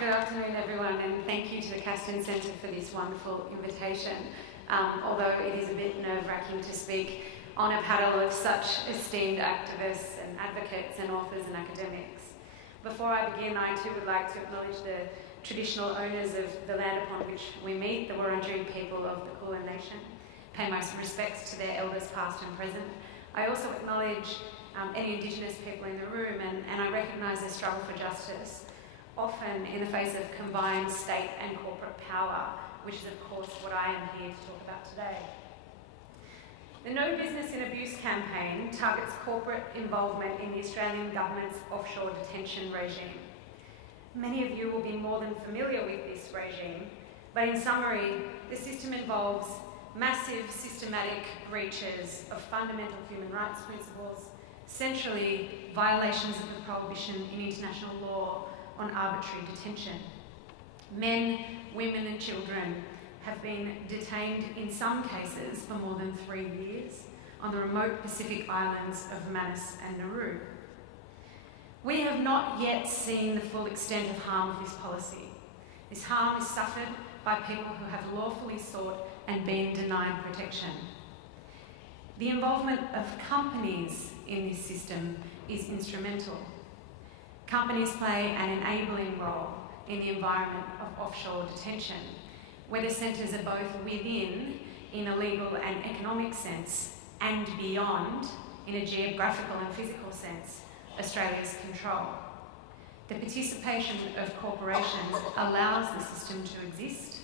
Good afternoon, everyone, and thank you to the Castan Centre for this wonderful invitation. Although it is a bit nerve-wracking to speak on a panel of such esteemed activists and advocates and authors and academics. Before I begin, I too would like to acknowledge the traditional owners of the land upon which we meet, the Wurundjeri people of the Kulin Nation. Pay my respects to their elders past and present. I also acknowledge any Indigenous people in the room and I recognise their struggle for justice, often in the face of combined state and corporate power, which is of course what I am here to talk about today. The No Business in Abuse campaign targets corporate involvement in the Australian government's offshore detention regime. Many of you will be more than familiar with this regime, but in summary, the system involves massive systematic breaches of fundamental human rights principles, centrally violations of the prohibition in international law on arbitrary detention. Men, women and children have been detained in some cases for more than 3 years on the remote Pacific islands of Manus and Nauru. We have not yet seen the full extent of harm of this policy. This harm is suffered by people who have lawfully sought and been denied protection. The involvement of companies in this system is instrumental. Companies play an enabling role in the environment of offshore detention, where the centres are both within, in a legal and economic sense, and beyond, in a geographical and physical sense, Australia's control. The participation of corporations allows the system to exist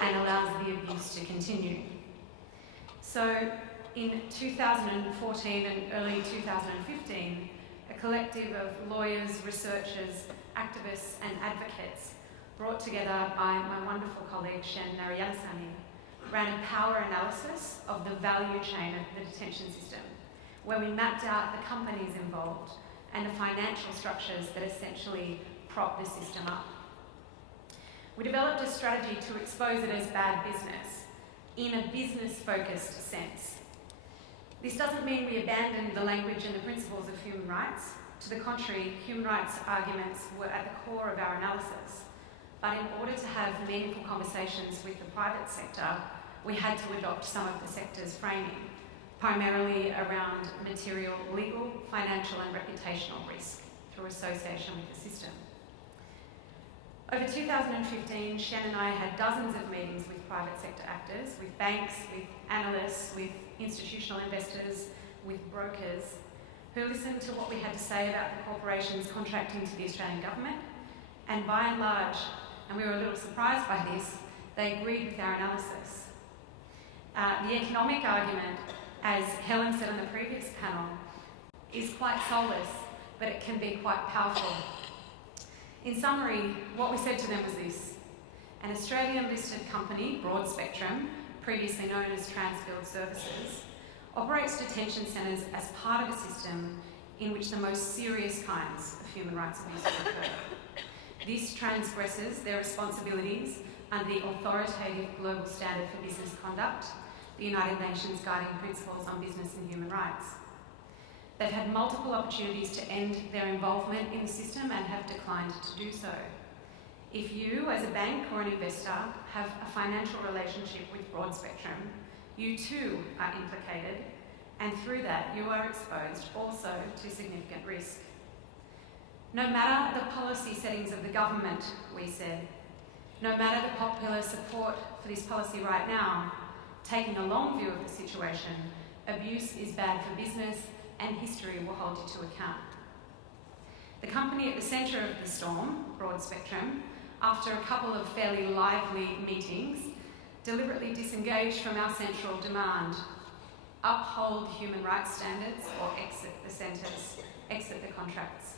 and allows the abuse to continue. So, in 2014 and early 2015, a collective of lawyers, researchers, activists and advocates brought together by my wonderful colleague Shen Narayansani ran a power analysis of the value chain of the detention system, where we mapped out the companies involved and the financial structures that essentially prop the system up. We developed a strategy to expose it as bad business in a business-focused sense. This doesn't mean we abandoned the language and the principles of human rights. To the contrary, human rights arguments were at the core of our analysis. But in order to have meaningful conversations with the private sector, we had to adopt some of the sector's framing, primarily around material, legal, financial and reputational risk through association with the system. Over 2015, Shen and I had dozens of meetings with private sector actors, with banks, with analysts, with institutional investors, with brokers, who listened to what we had to say about the corporations contracting to the Australian government, and by and large, and we were a little surprised by this, they agreed with our analysis. The economic argument, as Helen said on the previous panel, is quite soulless, but it can be quite powerful. In summary, what we said to them was this: an Australian-listed company, Broad Spectrum, previously known as Transfield Services, operates detention centres as part of a system in which the most serious kinds of human rights abuse occur. This transgresses their responsibilities under the authoritative global standard for business conduct, the United Nations Guiding Principles on Business and Human Rights. They've had multiple opportunities to end their involvement in the system and have declined to do so. If you, as a bank or an investor, have a financial relationship with Broad Spectrum, you too are implicated, and through that you are exposed also to significant risk. No matter the policy settings of the government, we said, no matter the popular support for this policy right now, taking a long view of the situation, abuse is bad for business and history will hold you to account. The company at the centre of the storm, Broad Spectrum, after a couple of fairly lively meetings, deliberately disengaged from our central demand: uphold human rights standards or exit the centres, exit the contracts.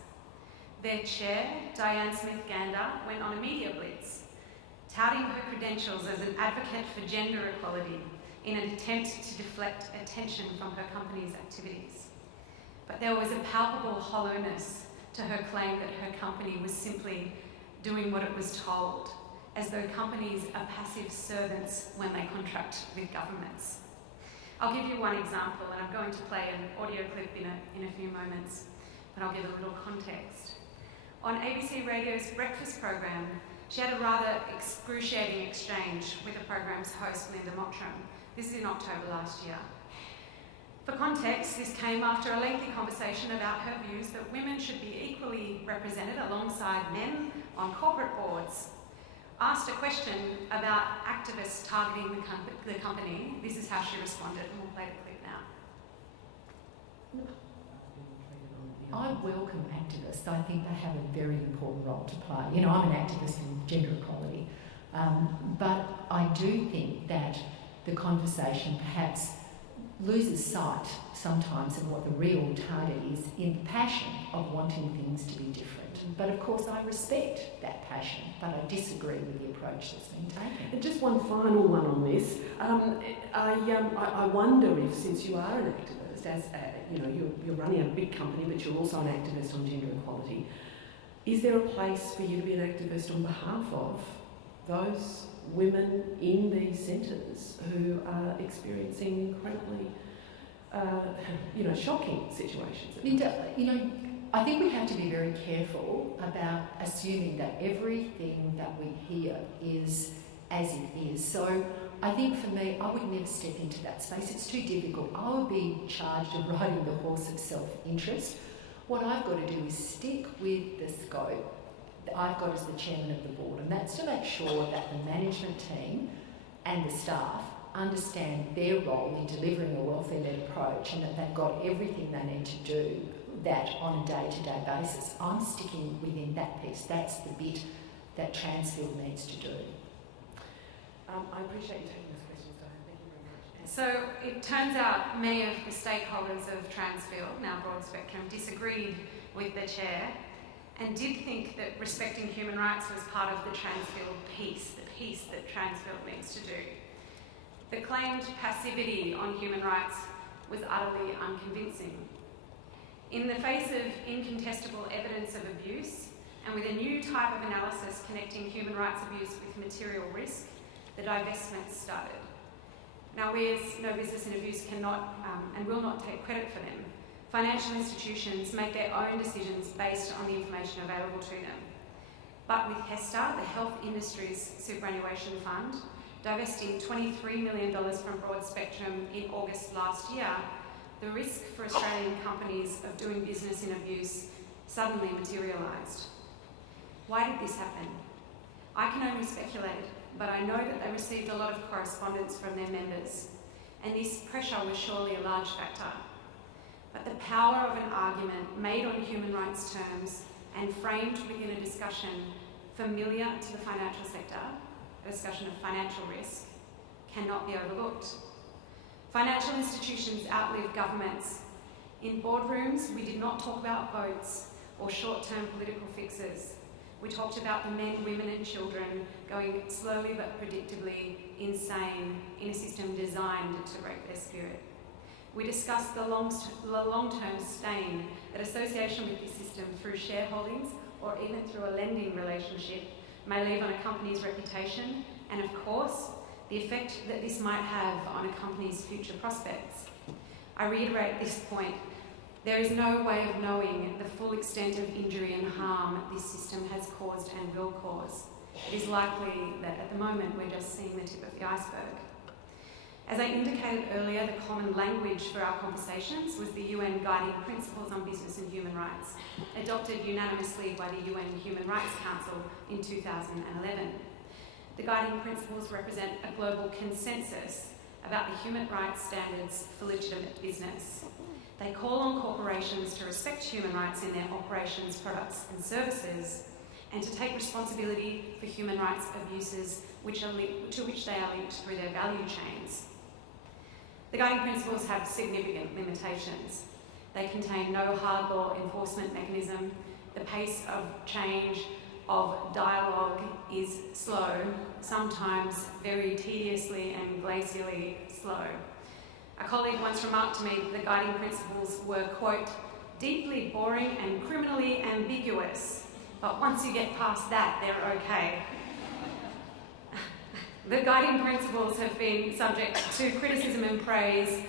Their chair, Diane Smith-Gander, went on a media blitz, touting her credentials as an advocate for gender equality in an attempt to deflect attention from her company's activities. But there was a palpable hollowness to her claim that her company was simply doing what it was told, as though companies are passive servants when they contract with governments. I'll give you one example, and I'm going to play an audio clip in a few moments, but I'll give a little context. On ABC Radio's breakfast program, she had a rather excruciating exchange with the programme's host, Linda Mottram. This is in October last year. For context, this came after a lengthy conversation about her views that women should be equally represented alongside men on corporate boards. Asked a question about activists targeting the company, this is how she responded, and we'll play the clip now. I welcome activists. I think they have a very important role to play. You know, I'm an activist in gender equality, but I do think that the conversation perhaps loses sight sometimes of what the real target is in the passion of wanting things to be different. But of course I respect that passion, but I disagree with the approach that's been taken. And just one final one on this. I wonder if, since you are an activist, as you're running a big company, but you're also an activist on gender equality, is there a place for you to be an activist on behalf of those women in these centres who are experiencing incredibly, shocking situations? Linda, I think we have to be very careful about assuming that everything that we hear is as it is. So I think for me, I would never step into that space. It's too difficult. I would be charged of riding the horse of self-interest. What I've got to do is stick with the scope that I've got as the chairman of the board, and that's to make sure that the management team and the staff understand their role in delivering a welfare-led approach, and that they've got everything they need to do that on a day-to-day basis. I'm sticking within that piece. That's the bit that Transfield needs to do. I appreciate you taking this question, Diane. Thank you very much. So it turns out many of the stakeholders of Transfield, now Broad Spectrum, disagreed with the chair and did think that respecting human rights was part of the Transfield piece, the piece that Transfield needs to do. The claimed passivity on human rights was utterly unconvincing. In the face of incontestable evidence of abuse, and with a new type of analysis connecting human rights abuse with material risk, the divestments started. Now, we as No Business in Abuse cannot and will not take credit for them. Financial institutions make their own decisions based on the information available to them. But with HESTA, the Health Industries Superannuation Fund, divesting $23 million from Broad Spectrum in August last year, the risk for Australian companies of doing business in abuse suddenly materialised. Why did this happen? I can only speculate, but I know that they received a lot of correspondence from their members, and this pressure was surely a large factor. But the power of an argument made on human rights terms and framed within a discussion familiar to the financial sector, a discussion of financial risk, cannot be overlooked. Financial institutions outlive governments. In boardrooms, we did not talk about votes or short-term political fixes. We talked about the men, women and children going slowly but predictably insane in a system designed to break their spirit. We discussed the long-term stain that association with this system through shareholdings or even through a lending relationship may leave on a company's reputation, and of course, the effect that this might have on a company's future prospects. I reiterate this point. There is no way of knowing the full extent of injury and harm this system has caused and will cause. It is likely that at the moment we're just seeing the tip of the iceberg. As I indicated earlier, the common language for our conversations was the UN Guiding Principles on Business and Human Rights, adopted unanimously by the UN Human Rights Council in 2011. The guiding principles represent a global consensus about the human rights standards for legitimate business. They call on corporations to respect human rights in their operations, products and services, and to take responsibility for human rights abuses to which they are linked through their value chains. The guiding principles have significant limitations. They contain no hard law enforcement mechanism. The pace of change of dialogue is slow, sometimes very tediously and glacially slow. A colleague once remarked to me that the guiding principles were, quote, deeply boring and criminally ambiguous, but once you get past that, they're okay. The guiding principles have been subject to criticism and praise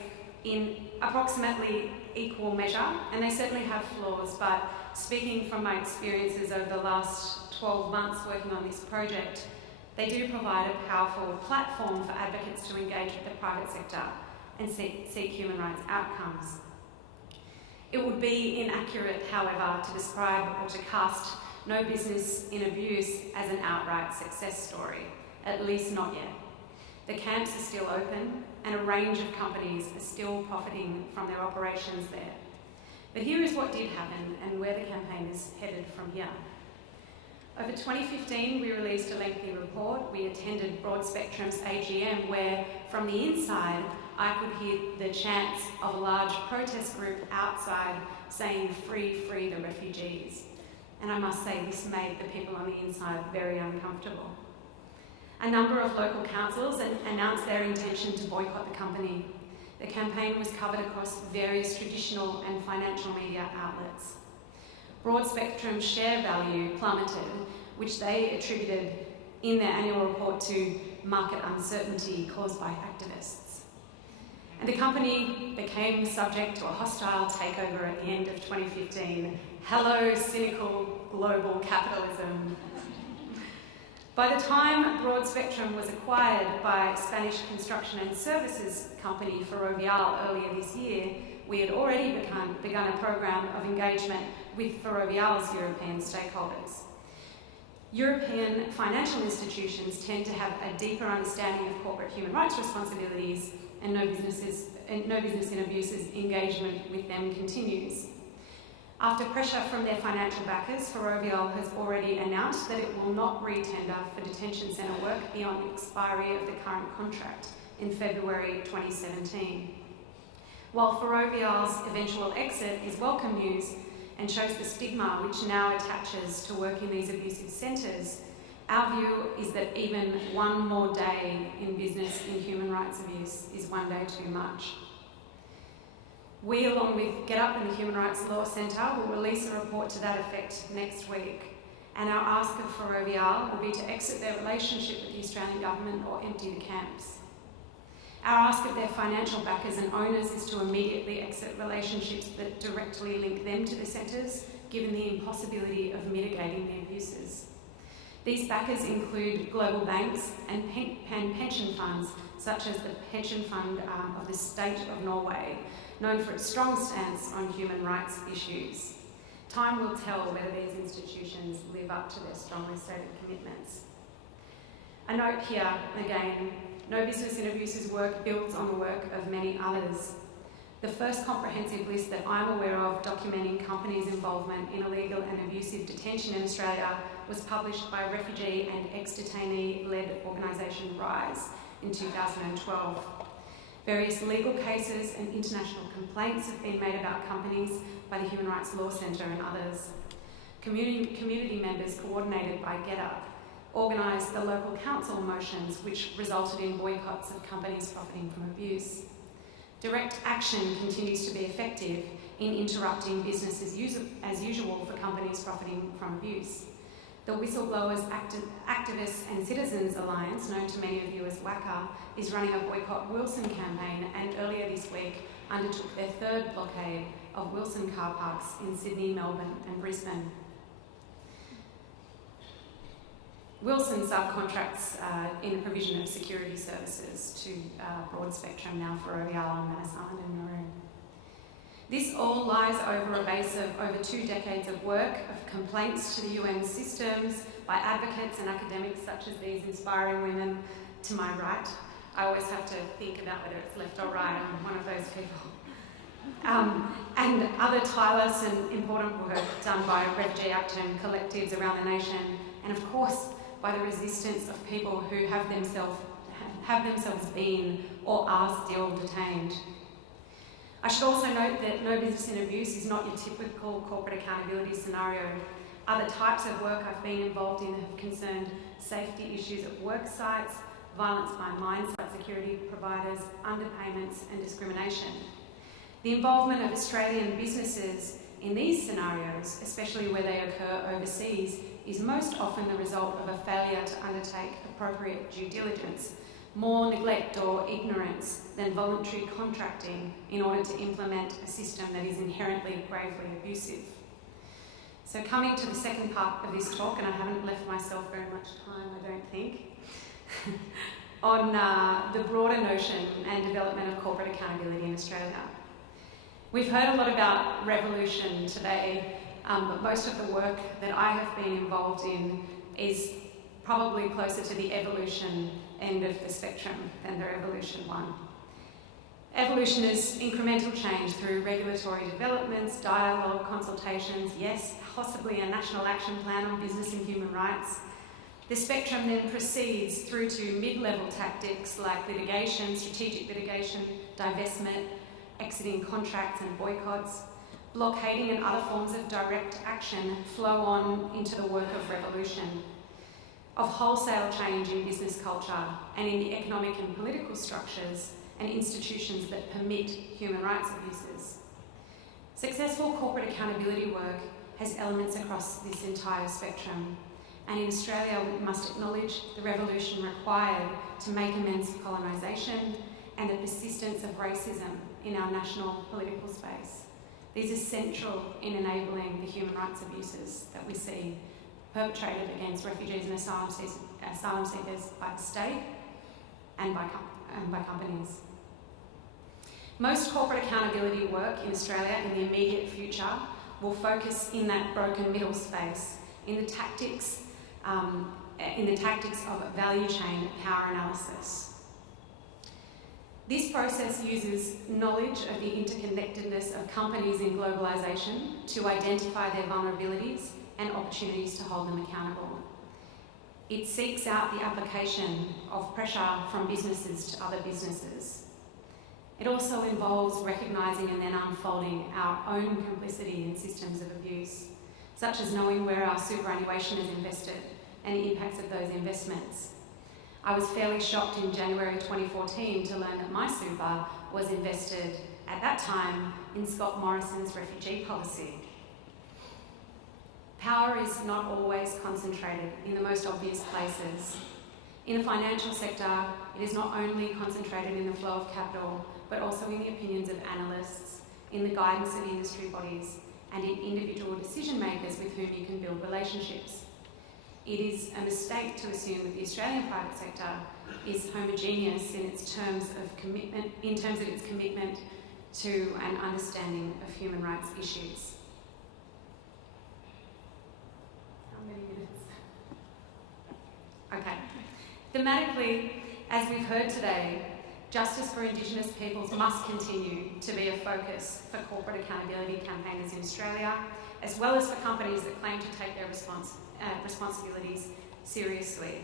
in approximately equal measure, and they certainly have flaws, but speaking from my experiences over the last 12 months working on this project, they do provide a powerful platform for advocates to engage with the private sector and seek human rights outcomes. It would be inaccurate, however, to describe or to cast no business in abuse as an outright success story, at least not yet. The camps are still open and a range of companies are still profiting from their operations there. But here is what did happen and where the campaign is headed from here. Over 2015, we released a lengthy report. We attended Broad Spectrum's AGM where, from the inside, I could hear the chants of a large protest group outside saying, "Free, free the refugees." And I must say, this made the people on the inside very uncomfortable. A number of local councils announced their intention to boycott the company. The campaign was covered across various traditional and financial media outlets. Broad Spectrum's share value plummeted, which they attributed in their annual report to market uncertainty caused by activists. And the company became subject to a hostile takeover at the end of 2015. Hello, cynical global capitalism. By the time Broad Spectrum was acquired by Spanish construction and services company Ferrovial earlier this year, we had already begun a program of engagement with Ferrovial's European stakeholders. European financial institutions tend to have a deeper understanding of corporate human rights responsibilities, and no business in abuses engagement with them continues. After pressure from their financial backers, Ferrovial has already announced that it will not re-tender for detention centre work beyond the expiry of the current contract in February 2017. While Ferrovial's eventual exit is welcome news and shows the stigma which now attaches to work in these abusive centres, our view is that even one more day in business in human rights abuse is one day too much. We, along with Get Up and the Human Rights Law Centre, will release a report to that effect next week. And our ask of Ferrovial will be to exit their relationship with the Australian Government or empty the camps. Our ask of their financial backers and owners is to immediately exit relationships that directly link them to the centres, given the impossibility of mitigating the abuses. These backers include global banks and pension funds, such as the pension fund of the State of Norway, known for its strong stance on human rights issues. Time will tell whether these institutions live up to their strongly stated commitments. A note here, again, no business in abuses work builds on the work of many others. The first comprehensive list that I'm aware of documenting companies' involvement in illegal and abusive detention in Australia was published by refugee and ex-detainee-led organisation RISE in 2012. Various legal cases and international complaints have been made about companies by the Human Rights Law Centre and others. Community members, coordinated by Get Up, organised the local council motions which resulted in boycotts of companies profiting from abuse. Direct action continues to be effective in interrupting business as usual for companies profiting from abuse. The Whistleblowers, Activists and Citizens Alliance, known to many of you as WACA, is running a Boycott Wilson campaign and earlier this week undertook their third blockade of Wilson car parks in Sydney, Melbourne and Brisbane. Wilson subcontracts in the provision of security services to Broad Spectrum, now Ferrovial and Manus Island and Maroon. This all lies over a base of over 2 decades of work, of complaints to the UN systems by advocates and academics such as these inspiring women to my right. I always have to think about whether it's left or right. I'm one of those people. And other tireless and important work done by refugee activism collectives around the nation, and of course by the resistance of people who have themselves been or are still detained. I should also note that no business in abuse is not your typical corporate accountability scenario. Other types of work I've been involved in have concerned safety issues at work sites, violence by mine site security providers, underpayments and discrimination. The involvement of Australian businesses in these scenarios, especially where they occur overseas, is most often the result of a failure to undertake appropriate due diligence, more neglect or ignorance than voluntary contracting in order to implement a system that is inherently gravely abusive. So coming to the second part of this talk, and I haven't left myself very much time, I don't think, on the broader notion and development of corporate accountability in Australia. We've heard a lot about revolution today, but most of the work that I have been involved in is probably closer to the evolution end of the spectrum than the revolution one. Evolution is incremental change through regulatory developments, dialogue, consultations, yes, possibly a national action plan on business and human rights. The spectrum then proceeds through to mid-level tactics like litigation, strategic litigation, divestment, exiting contracts and boycotts. Blockading and other forms of direct action flow on into the work of revolution, of wholesale change in business culture and in the economic and political structures and institutions that permit human rights abuses. Successful corporate accountability work has elements across this entire spectrum, and in Australia we must acknowledge the revolution required to make amends for colonisation and the persistence of racism in our national political space. These are central in enabling the human rights abuses that we see perpetrated against refugees and asylum seekers by the state and by companies. Most corporate accountability work in Australia in the immediate future will focus in that broken middle space, in the tactics of value chain power analysis. This process uses knowledge of the interconnectedness of companies in globalisation to identify their vulnerabilities and opportunities to hold them accountable. It seeks out the application of pressure from businesses to other businesses. It also involves recognising and then unfolding our own complicity in systems of abuse, such as knowing where our superannuation is invested and the impacts of those investments. I was fairly shocked in January 2014 to learn that my super was invested at that time in Scott Morrison's refugee policy. Power is not always concentrated in the most obvious places. In the financial sector, it is not only concentrated in the flow of capital, but also in the opinions of analysts, in the guidance of industry bodies, and in individual decision makers with whom you can build relationships. It is a mistake to assume that the Australian private sector is homogeneous in its terms of its commitment to an understanding of human rights issues. How many minutes? Okay. Thematically, as we've heard today, justice for Indigenous peoples must continue to be a focus for corporate accountability campaigners in Australia, as well as for companies that claim to take their responsibilities seriously.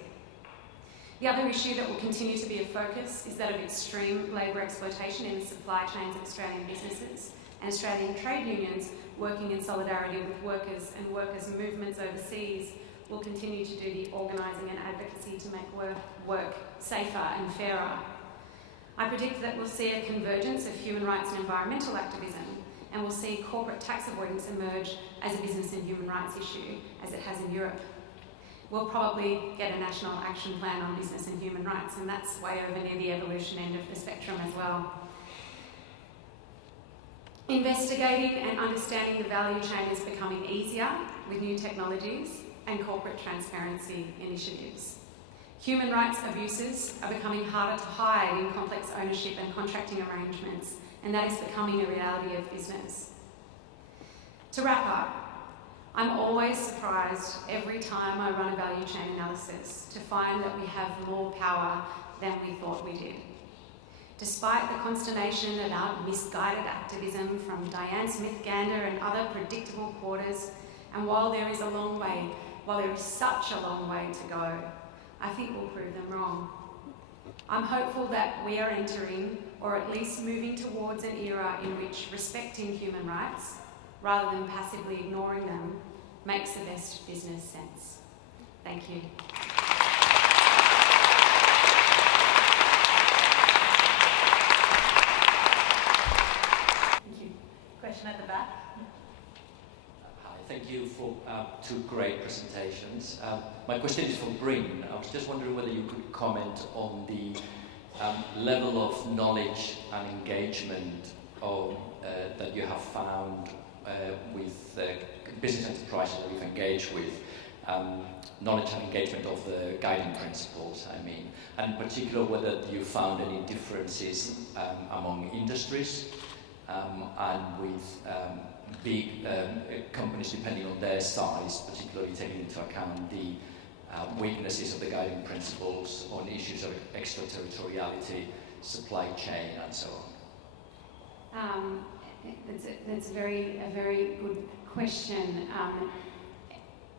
The other issue that will continue to be a focus is that of extreme labour exploitation in the supply chains of Australian businesses, and Australian trade unions working in solidarity with workers and workers' movements overseas will continue to do the organising and advocacy to make work safer and fairer. I predict that we'll see a convergence of human rights and environmental activism, and we'll see corporate tax avoidance emerge as a business and human rights issue, as it has in Europe. We'll probably get a national action plan on business and human rights, and that's way over near the evolution end of the spectrum as well. Investigating and understanding the value chain is becoming easier with new technologies and corporate transparency initiatives. Human rights abuses are becoming harder to hide in complex ownership and contracting arrangements, and that is becoming a reality of business. To wrap up, I'm always surprised every time I run a value chain analysis to find that we have more power than we thought we did. Despite the consternation about misguided activism from Diane Smith-Gander and other predictable quarters, and while there is such a long way to go, I think we'll prove them wrong. I'm hopeful that we are entering, or at least moving towards, an era in which respecting human rights, rather than passively ignoring them, makes the best business sense. Thank you. Thank you. Question at the back. Hi, thank you for two great presentations. My question is for Brynn. I was just wondering whether you could comment on the level of knowledge and engagement that you have found with business enterprises that we've engaged with, knowledge and engagement of the guiding principles, I mean, and in particular whether you found any differences among industries and with big companies depending on their size, particularly taking into account the weaknesses of the guiding principles on issues of extraterritoriality, supply chain, and so on. That's a very good question.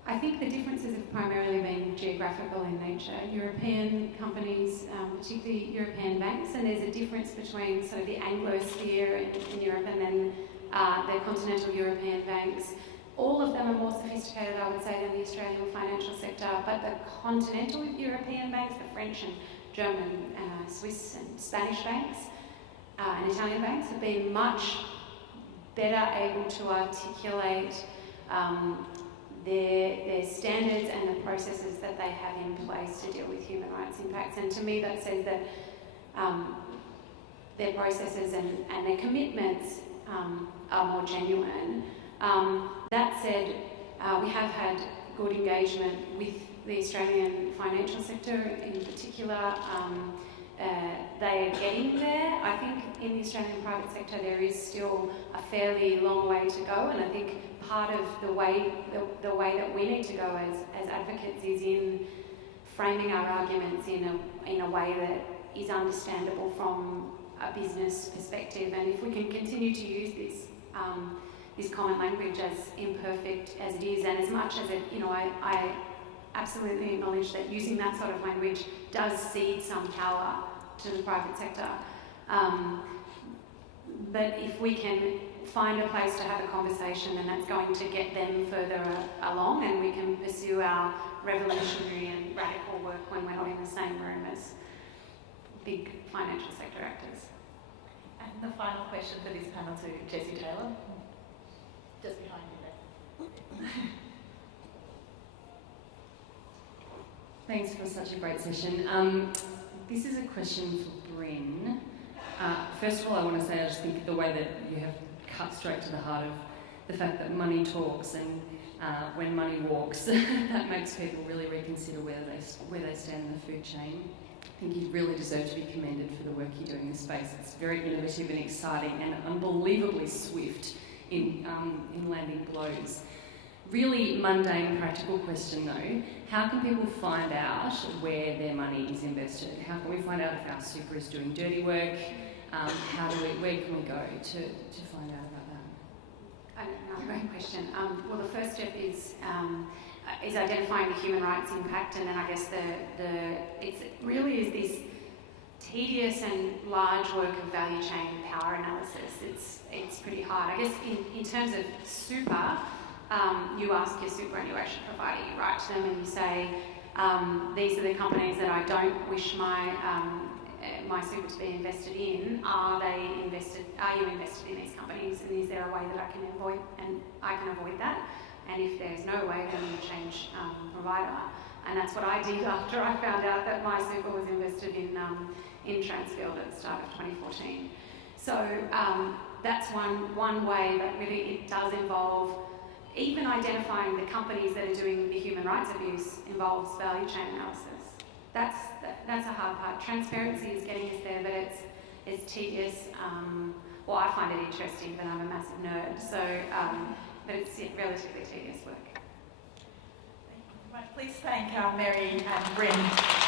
I think the differences have primarily been geographical in nature. European companies, particularly European banks, and there's a difference between sort of the Anglosphere in Europe and then the continental European banks. All of them are more sophisticated, I would say, than the Australian financial sector, but the continental European banks, the French and German, Swiss and Spanish banks, and Italian banks have been much better able to articulate their standards and the processes that they have in place to deal with human rights impacts. And to me that says that their processes and their commitments are more genuine. That said, we have had good engagement with the Australian financial sector in particular. They are getting there. I think in the Australian private sector there is still a fairly long way to go, and I think part of the way that we need to go as advocates is in framing our arguments in a way that is understandable from a business perspective. And if we can continue to use this common language, as imperfect as it is, and as much as it, I absolutely acknowledge that using that sort of language does cede some power to the private sector. But if we can find a place to have a conversation, and that's going to get them further along, and we can pursue our revolutionary and radical work when we're not in the same room as big financial sector actors. And the final question for this panel to Jessie Taylor, just behind you there. Thanks for such a great session. This is a question for Brynn. First of all, I want to say I just think the way that you have cut straight to the heart of the fact that money talks, and when money walks, that makes people really reconsider where they stand in the food chain. I think you really deserve to be commended for the work you do in this space. It's very innovative and exciting and unbelievably swift in landing blows. Really mundane, practical question though, how can people find out where their money is invested? How can we find out if our super is doing dirty work? Where can we go to find out about that? Another great question. Well, the first step is identifying the human rights impact, and then I guess it really is this tedious and large work of value chain power analysis. It's pretty hard. I guess in terms of super, you ask your superannuation provider, you write to them and you say, these are the companies that I don't wish my super to be invested in. Are you invested in these companies, and is there a way that I can avoid that? And if there's no way, then you change provider. And that's what I did after I found out that my super was invested in Transfield at the start of 2014. So that's one way, but really it does involve even identifying the companies that are doing the human rights abuse involves value chain analysis. That's a hard part. Transparency is getting us there, but it's tedious. Well, I find it interesting, but I'm a massive nerd, so but it's relatively tedious work. Thank you very much. Please thank Mary and Brynn.